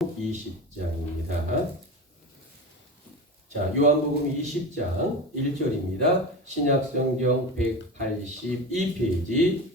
20장입니다. 자, 요한복음 20장 1절입니다. 신약성경 182페이지.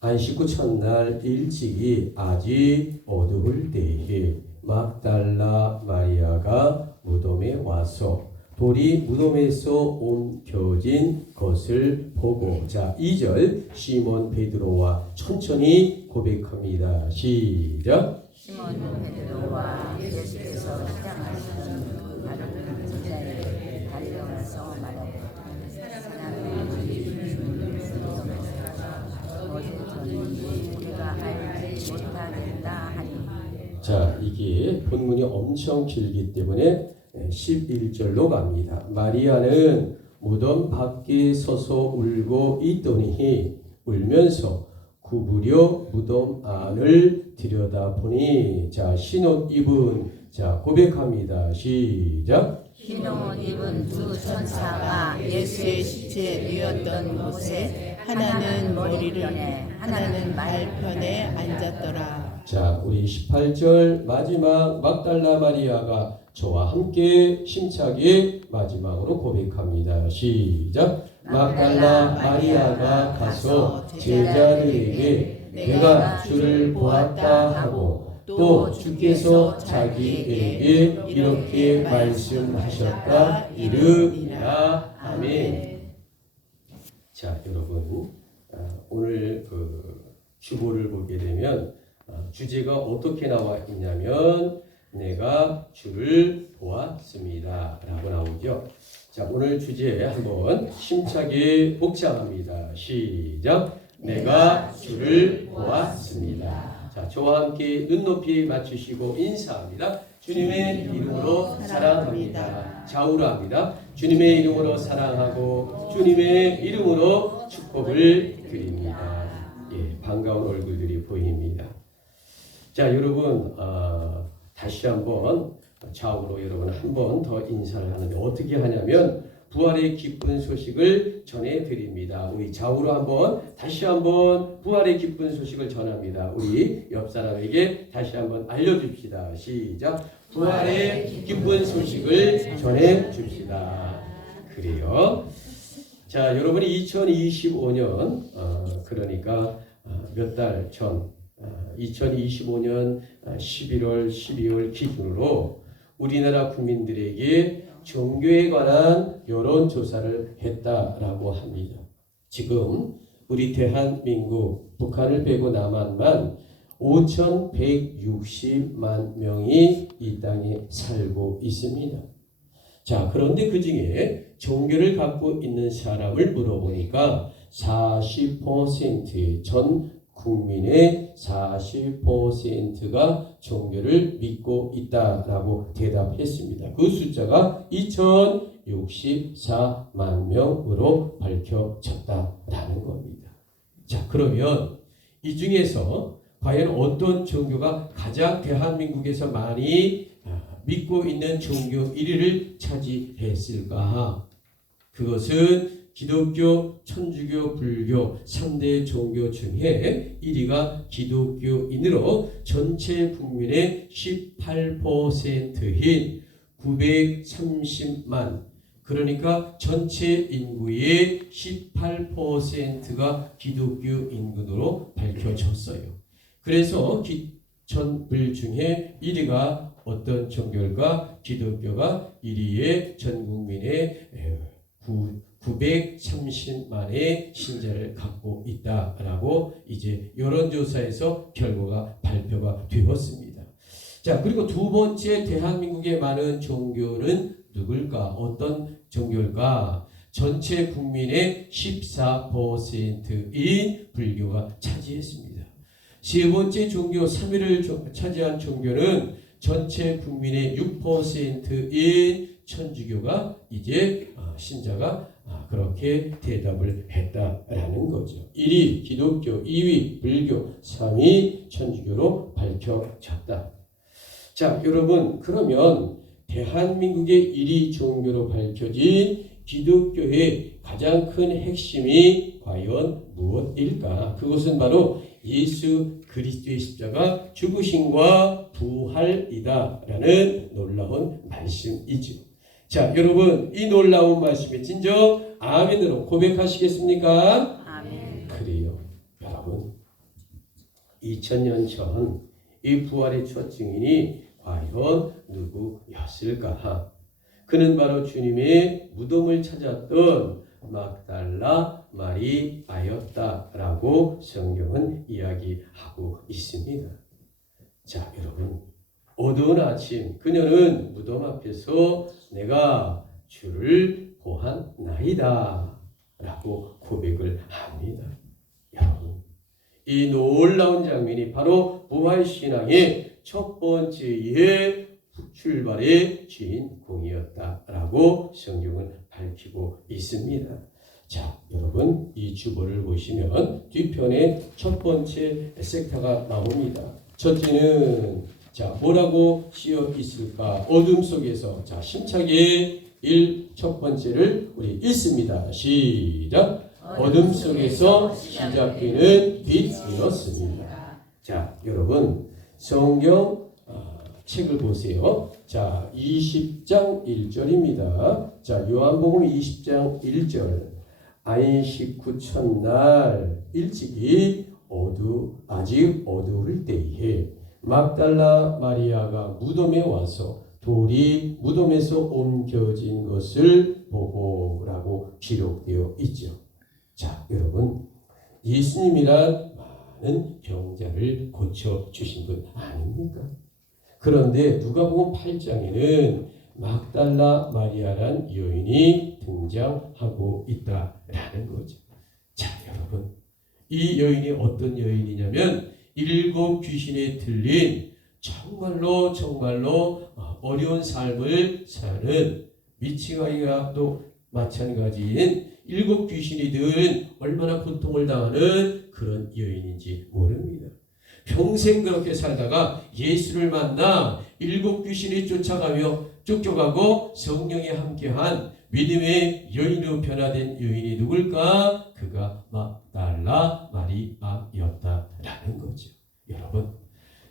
안식 후 첫날 일찍이 아직 어두울 때에 막달라 마리아가 무덤에 와서 돌이 무덤에서 옮겨진 것을 보고, 자 2절 시몬 베드로와 천천히 고백합니다. 시작. 시몬 베드로와 예수께서 시장하시던 바로 제자에게 달려가서 말하되 사람이 어디서든지 우리가 알지 못하겠다 하니. 자, 이게 본문이 엄청 길기 때문에 11절로 갑니다. 마리아는 무덤 밖에 서서 울고 있더니 울면서 구부려 무덤 안을 들여다보니, 자 흰옷 입은, 자 고백합니다. 시작. 흰옷 입은 두 천사가 예수의 시체 누였던 곳에 하나는 머리편에 하나는 말편에 앉았더라. 자, 우리 18절 마지막 막달라 마리아가 저와 함께 힘차게 마지막으로 고백합니다. 시작. 막달라 마리아가 가서 제자들에게 내가 주를 보았다 하고 또 주께서 자기에게 이렇게 말씀하셨다 이르니라. 아멘. 자, 여러분, 오늘 주보를 보게 되면 주제가 어떻게 나와 있냐면 내가 주를 보았습니다 라고 나오죠. 자, 오늘 주제 한번 힘차게 복창합니다. 시작. 내가 주를 보았습니다. 자, 저와 함께 눈높이 맞추시고 인사합니다. 주님의 이름으로 사랑합니다. 좌우로 합니다. 주님의 이름으로 사랑하고 주님의 이름으로 축복을 드립니다. 예, 반가운 얼굴들이 보입니다. 자, 여러분, 다시 한번 좌우로 여러분 한 번 더 인사를 하는데 어떻게 하냐면 부활의 기쁜 소식을 전해드립니다. 우리 좌우로 한번 다시 한번 부활의 기쁜 소식을 전합니다. 우리 옆 사람에게 다시 한번 알려줍시다. 시작. 부활의 기쁜 소식을 전해줍시다. 그래요. 자, 여러분이 2025년 그러니까 몇 달 전 2025년 11월, 12월 기준으로 우리나라 국민들에게 종교에 관한 여론조사를 했다라고 합니다. 지금 우리 대한민국, 북한을 빼고 남한만 5,160만 명이 이 땅에 살고 있습니다. 자, 그런데 그 중에 종교를 갖고 있는 사람을 물어보니까 40%, 전 국민의 40%가 종교를 믿고 있다라고 대답했습니다. 그 숫자가 2,064만 명으로 밝혀졌다라는 겁니다. 자, 그러면 이 중에서 과연 어떤 종교가 가장 대한민국에서 많이 믿고 있는 종교 1위를 차지했을까? 그것은 기독교, 천주교, 불교 3대 종교 중에 1위가 기독교인으로 전체 국민의 18%인 930만, 그러니까 전체 인구의 18%가 기독교인으로 밝혀졌어요. 그래서 전불 중에 1위가 어떤 종교일까? 기독교가 1위의 전 국민의 930만의 신자를 갖고 있다라고 이제 여론조사에서 결과가 발표가 되었습니다. 자, 그리고 두 번째 대한민국에 많은 종교는 누굴까? 어떤 종교일까? 전체 국민의 14%인 불교가 차지했습니다. 세 번째 종교 3위를 차지한 종교는 전체 국민의 6%인 천주교가 이제 신자가 그렇게 대답을 했다라는 거죠. 1위 기독교, 2위 불교, 3위 천주교로 밝혀졌다. 자, 여러분, 그러면 대한민국의 1위 종교로 밝혀진 기독교의 가장 큰 핵심이 과연 무엇일까? 그것은 바로 예수 그리스도의 십자가 죽으심과 부활이다라는 놀라운 말씀이죠. 자, 여러분 이 놀라운 말씀에 진정 아멘으로 고백하시겠습니까? 아멘. 그래요. 여러분 2000년 전 이 부활의 첫 증인이 과연 누구였을까? 그는 바로 주님의 무덤을 찾았던 막달라 마리아였다라고 성경은 이야기하고 있습니다. 자, 여러분 어두운 아침 그녀는 무덤 앞에서 내가 주를 보았나이다 라고 고백을 합니다. 여러분 이 놀라운 장면이 바로 부활신앙의 첫 번째의 출발의 주인공이었다라고 성경은 밝히고 있습니다. 자, 여러분 이 주보를 보시면 뒤편에 첫 번째 섹터가 나옵니다. 첫째는 자 뭐라고 쓰여 있을까? 어둠 속에서 자 힘차게 첫 번째를 우리 읽습니다. 시작. 어둠 속에서 시작되는 빛이었습니다. 자, 여러분 성경 책을 보세요. 자, 20장 1절입니다. 자, 요한복음 20장 1절. 안식 후 첫날 일찍이 아직 어두울 때에 막달라 마리아가 무덤에 와서 돌이 무덤에서 옮겨진 것을 보고라고 기록되어 있죠. 자, 여러분 예수님이란 많은 병자를 고쳐주신 분 아닙니까? 그런데 누가복음 8장에는 막달라 마리아란 여인이 등장하고 있다라는 거죠. 자, 여러분 이 여인이 어떤 여인이냐면 7 귀신에 들린 정말로 어려운 삶을 사는 미치가이가도 마찬가지인 7 귀신이 든 얼마나 고통을 당하는 그런 여인인지 모릅니다. 평생 그렇게 살다가 예수를 만나 7 귀신이 쫓겨가고 성령이 함께한 믿음의 여인으로 변화된 여인이 누굴까? 그가 막달라 마리아였다라는 거죠. 여러분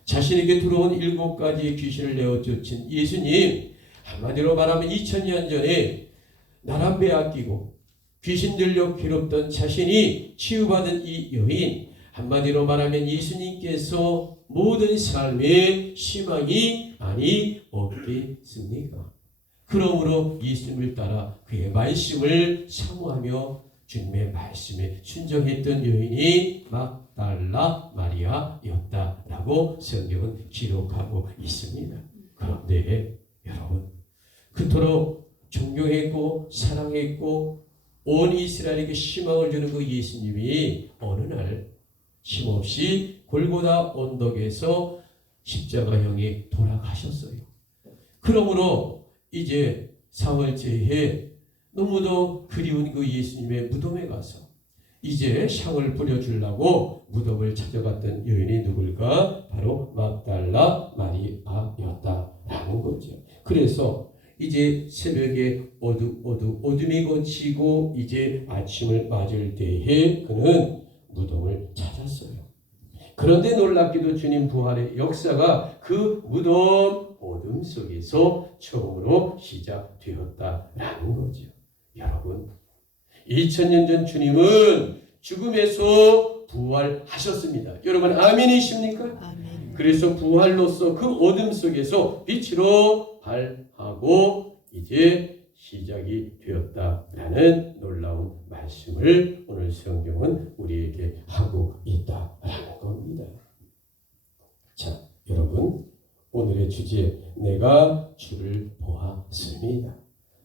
자신에게 들어온 7가지의 귀신을 내어 쫓은 예수님, 한마디로 말하면 2000년 전에 나라 빼앗기고 귀신 들려 괴롭던 자신이 치유받은 이 여인, 한마디로 말하면 예수님께서 모든 삶에 희망이 없겠습니까? 그러므로 예수님을 따라 그의 말씀을 사모하며 주님의 말씀에 순종했던 여인이 막달라 마리아였다라고 성경은 기록하고 있습니다. 그런데 여러분 그토록 존경했고 사랑했고 온 이스라엘에게 희망을 주는 그 예수님이 어느 날 힘없이 골고다 언덕에서 십자가형에 돌아가셨어요. 그러므로 이제 사흘째에 너무도 그리운 그 예수님의 무덤에 가서 이제 향을 뿌려주려고 무덤을 찾아갔던 여인이 누굴까? 바로 막달라 마리아였다라는 거죠. 그래서 이제 새벽에 어둠이 걷히고 이제 아침을 맞을 때에 그는 무덤을 찾았어요. 그런데 놀랍게도 주님 부활의 역사가 그 무덤 어둠 속에서 처음으로 시작되었다라는 거죠. 여러분 2000년 전 주님은 죽음에서 부활하셨습니다. 여러분 아멘이십니까? 아멘. 그래서 부활로서 그 어둠 속에서 빛으로 발하고 이제 시작이 되었다라는 놀라운 말씀을 오늘 성경은 우리에게 하고 있다라는 겁니다. 자, 여러분 오늘의 주제 내가 주를 보았습니다.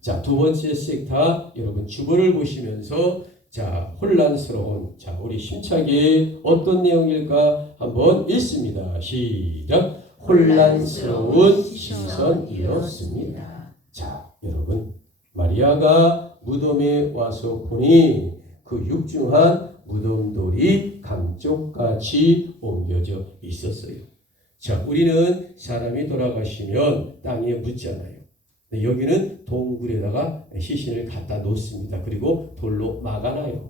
자, 두 번째 섹터 여러분 주보를 보시면서 자, 혼란스러운 자, 우리 힘차게 어떤 내용일까 한번 읽습니다. 시작. 혼란스러운 시선이었습니다. 자, 여러분 마리아가 무덤에 와서 보니 그 육중한 무덤돌이 감쪽같이 옮겨져 있었어요. 자, 우리는 사람이 돌아가시면 땅에 묻잖아요. 여기는 동굴에다가 시신을 갖다 놓습니다. 그리고 돌로 막아놔요.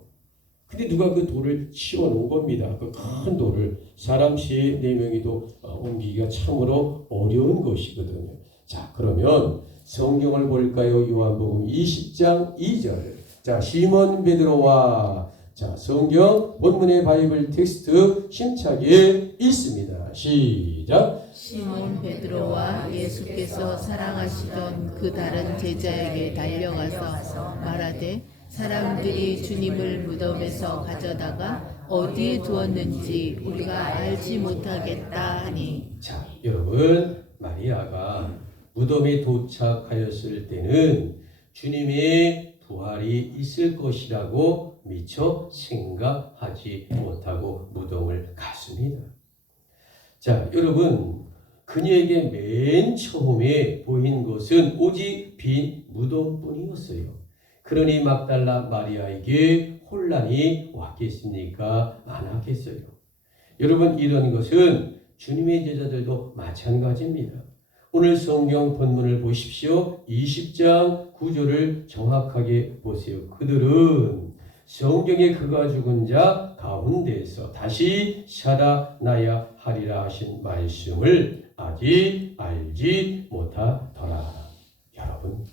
근데 누가 그 돌을 치워 놓은 겁니다. 그 큰 돌을 사람 3-4명이도 옮기기가 참으로 어려운 것이거든요. 자, 그러면 성경을 볼까요? 요한복음 20장 2절. 자, 시몬 베드로와 자, 성경 본문의 바이블 텍스트 힘차게 읽습니다. 시작. 시몬 베드로와 예수께서 사랑하시던 그 다른 제자에게 달려가서 말하되 사람들이 주님을 무덤에서 가져다가 어디에 두었는지 우리가 알지 못하겠다 하니. 자, 여러분, 마리아가 무덤에 도착하였을 때는 주님의 부활이 있을 것이라고 미처 생각하지 못하고 무덤을 갔습니다. 자, 여러분, 그녀에게 맨 처음에 보인 것은 오직 빈 무덤뿐이었어요. 그러니 막달라 마리아에게 혼란이 왔겠습니까? 많았겠어요. 여러분, 이런 것은 주님의 제자들도 마찬가지입니다. 오늘 성경 본문을 보십시오. 20장 9절을 정확하게 보세요. 그들은 성경에 그가 죽은 자 가운데서 다시 살아나야 하리라 하신 말씀을 아직 알지 못하더라. 여러분,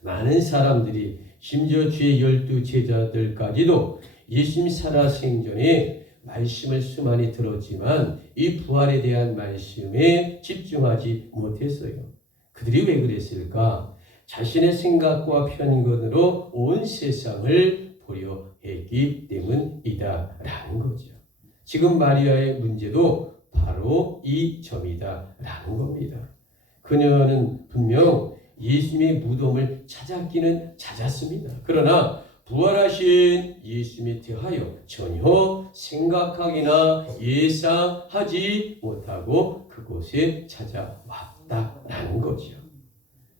많은 사람들이 심지어 주의 12 제자들까지도 예수님 살아생전에 말씀을 수많이 들었지만 이 부활에 대한 말씀에 집중하지 못했어요. 그들이 왜 그랬을까? 자신의 생각과 편견으로 온 세상을 보려 했기 때문이다라는 거죠. 지금 마리아의 문제도 바로 이 점이다라는 겁니다. 그녀는 분명 예수님의 무덤을 찾았기는 찾았습니다. 그러나 부활하신 예수님에 대하여 전혀 생각하기나 예상하지 못하고 그곳에 찾아왔다라는 거죠.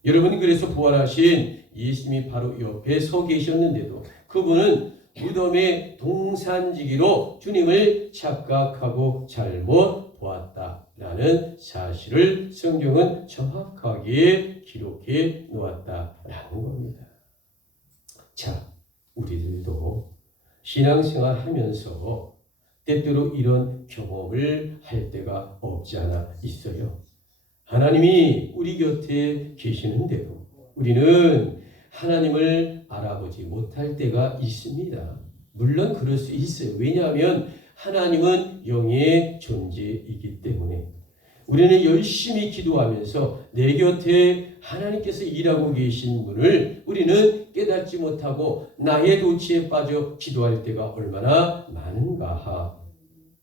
여러분, 그래서 부활하신 예수님이 바로 옆에 서 계셨는데도 그분은 무덤의 동산지기로 주님을 착각하고 잘못 보았다라는 사실을 성경은 정확하게 기록해 놓았다라는 겁니다. 자, 우리들도 신앙생활 하면서 때때로 이런 경험을 할 때가 없지 않아 있어요. 하나님이 우리 곁에 계시는데도 우리는 하나님을 알아보지 못할 때가 있습니다. 물론 그럴 수 있어요. 왜냐하면 하나님은 영의 존재이기 때문에 우리는 열심히 기도하면서 내 곁에 하나님께서 일하고 계신 분을 우리는 깨닫지 못하고 나의 도취에 빠져 기도할 때가 얼마나 많은가.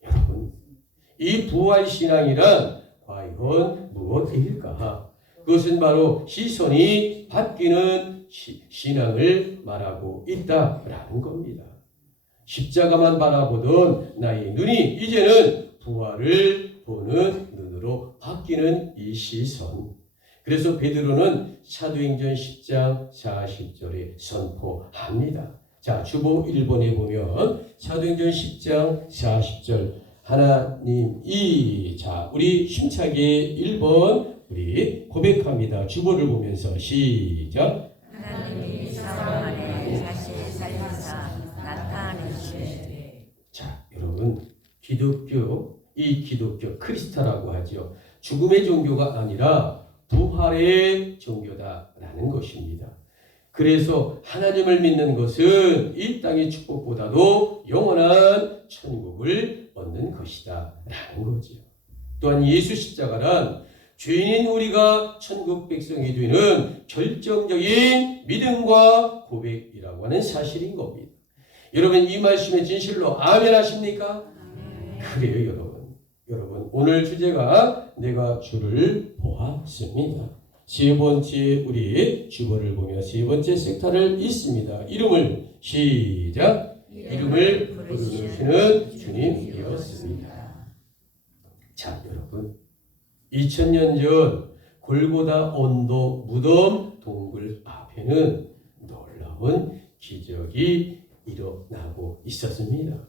여러분, 이 부활신앙이란 과연 무엇일까? 그것은 바로 시선이 바뀌는 신앙을 말하고 있다라는 겁니다. 십자가만 바라보던 나의 눈이 이제는 부활을 보는 눈으로 바뀌는 이 시선. 그래서 베드로는 사도행전 10장 40절에 선포합니다. 자, 주보 1번에 보면 사도행전 10장 40절 하나님이 자, 우리 힘차게 1번 우리 고백합니다. 주보를 보면서 시작. 하나님이 사람 안에 다시 살리사 나타내시되. 자, 여러분, 이 기독교 크리스타라고 하죠. 죽음의 종교가 아니라 부활의 종교다라는 것입니다. 그래서 하나님을 믿는 것은 이 땅의 축복보다도 영원한 천국을 얻는 것이다 라는 거죠. 또한 예수 십자가란 죄인인 우리가 천국 백성이 되는 결정적인 믿음과 고백이라고 하는 사실인 겁니다. 여러분, 이 말씀에 진실로 아멘 하십니까? 그래요, 여러분, 오늘 주제가 내가 주를 보았습니다. 세 번째 우리 주보를 보며 세 번째 섹터를 읽습니다. 이름을 시작. 이름을 부르시는 주님이었습니다. 자, 여러분, 2000년 전 골고다 언도 무덤 동굴 앞에는 놀라운 기적이 일어나고 있었습니다.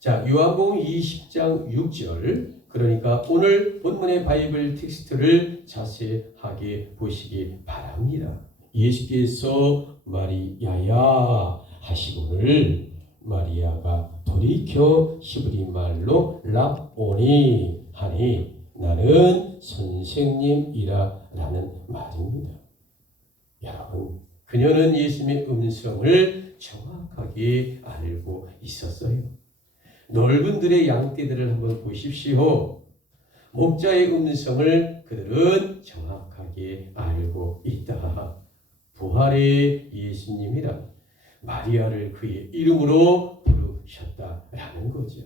자, 요한복음 20장 6절, 그러니까 오늘 본문의 바이블 텍스트를 자세하게 보시기 바랍니다. 예수께서 마리야야 하시고는 마리아가 돌이켜 히브리 말로 랍오니 하니 나는 선생님이라 라는 말입니다. 여러분, 그녀는 예수님의 음성을 정확하게 알고 있었어요. 넓은 들의 양떼들을 한번 보십시오. 목자의 음성을 그들은 정확하게 알고 있다. 부활의 예수님이라 마리아를 그의 이름으로 부르셨다라는 거죠.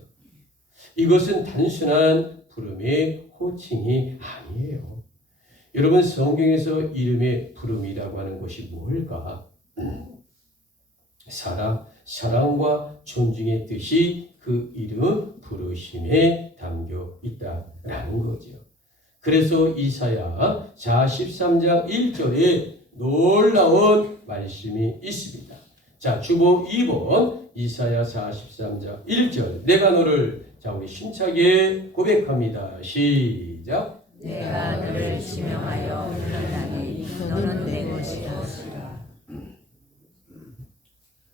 이것은 단순한 부름의 호칭이 아니에요. 여러분, 성경에서 이름의 부름이라고 하는 것이 뭘까? 사랑과 존중의 뜻이 그 이름 부르심에 담겨 있다라는 거죠. 그래서 이사야 43장 1절에 놀라운 말씀이 있습니다. 자, 주보 2번 이사야 43장 1절. 내가 너를, 자, 우리 힘차게 고백합니다. 시작. 내가 너를 지명하여 불렀나니 너는 내 것이라.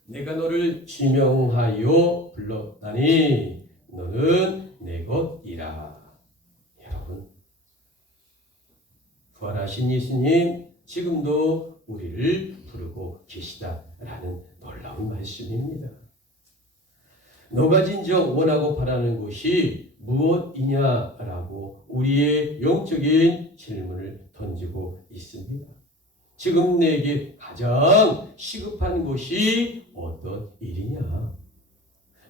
내가 너를 지명하여 불렀다니 너는 내 것이라. 여러분, 부활하신 예수님 지금도 우리를 부르고 계시다라는 놀라운 말씀입니다. 너가 진정 원하고 바라는 것이 무엇이냐라고 우리의 영적인 질문을 던지고 있습니다. 지금 내게 가장 시급한 것이 어떤 일이냐?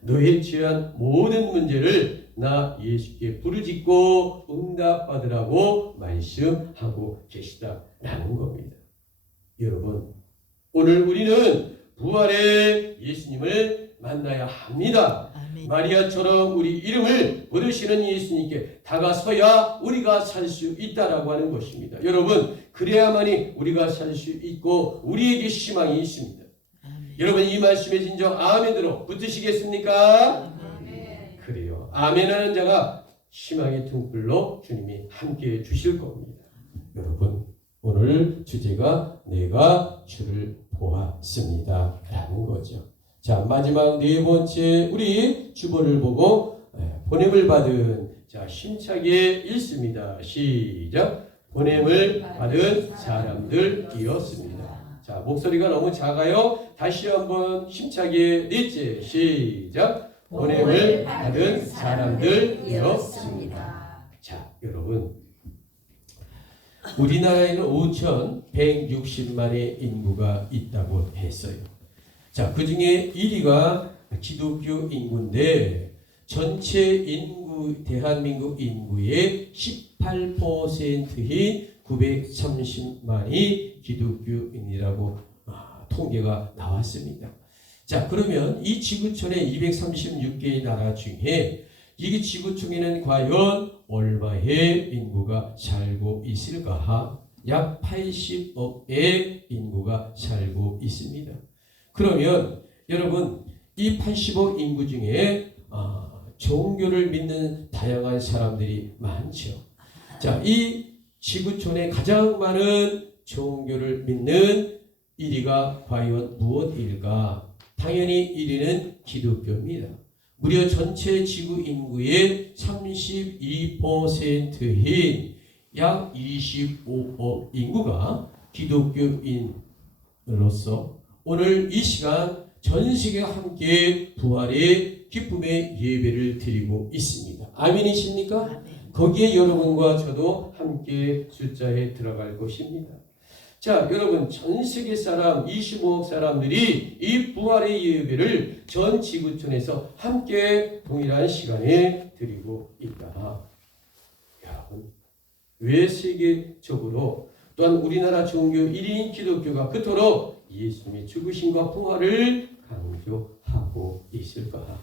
너의 처한 모든 문제를 나 예수께 부르짖고 응답받으라고 말씀하고 계시다라는 겁니다. 여러분, 오늘 우리는 부활의 예수님을 만나야 합니다. 아멘. 마리아처럼 우리 이름을 부르시는 예수님께 다가서야 우리가 살 수 있다라고 하는 것입니다. 여러분, 그래야만이 우리가 살 수 있고 우리에게 희망이 있습니다. 아멘. 여러분, 이 말씀에 진정 아멘으로 붙으시겠습니까? 아멘. 그래요. 아멘하는 자가 희망의 등불로 주님이 함께해 주실 겁니다. 여러분, 오늘 주제가 내가 주를 보았습니다 라는 거죠. 자, 마지막 네 번째, 우리 주보를 보고 보냄을 받은, 자, 힘차게 읽습니다. 시작. 보냄을 받은 사람들이었습니다. 자, 목소리가 너무 작아요. 다시 한번 힘차게 넷째, 시작. 보냄을 받은 사람들이었습니다. 자, 여러분, 우리나라에는 5,160만의 인구가 있다고 했어요. 자, 그 중에 1위가 기독교 인구인데 전체 인구, 대한민국 인구의 18%인 930만이 기독교인이라고 통계가 나왔습니다. 자, 그러면 이 지구촌에 236개의 나라 중에 이 지구촌에는 과연 얼마의 인구가 살고 있을까? 약 80억의 인구가 살고 있습니다. 그러면 여러분, 이 80억 인구 중에 종교를 믿는 다양한 사람들이 많죠. 자, 이 지구촌에 가장 많은 종교를 믿는 1위가 과연 무엇일까? 당연히 1위는 기독교입니다. 무려 전체 지구 인구의 32%인 약 25억 인구가 기독교인으로서 오늘 이 시간 전 세계가 함께 부활의 기쁨의 예배를 드리고 있습니다. 아멘이십니까? 아멘. 거기에 여러분과 저도 함께 숫자에 들어갈 것입니다. 자, 여러분, 전 세계 사람 25억 사람들이 이 부활의 예배를 전 지구촌에서 함께 동일한 시간에 드리고 있다. 여러분, 왜 세계적으로 또한 우리나라 종교 1인 기독교가 그토록 예수님의 죽으심과 부활을 강조하고 있을까?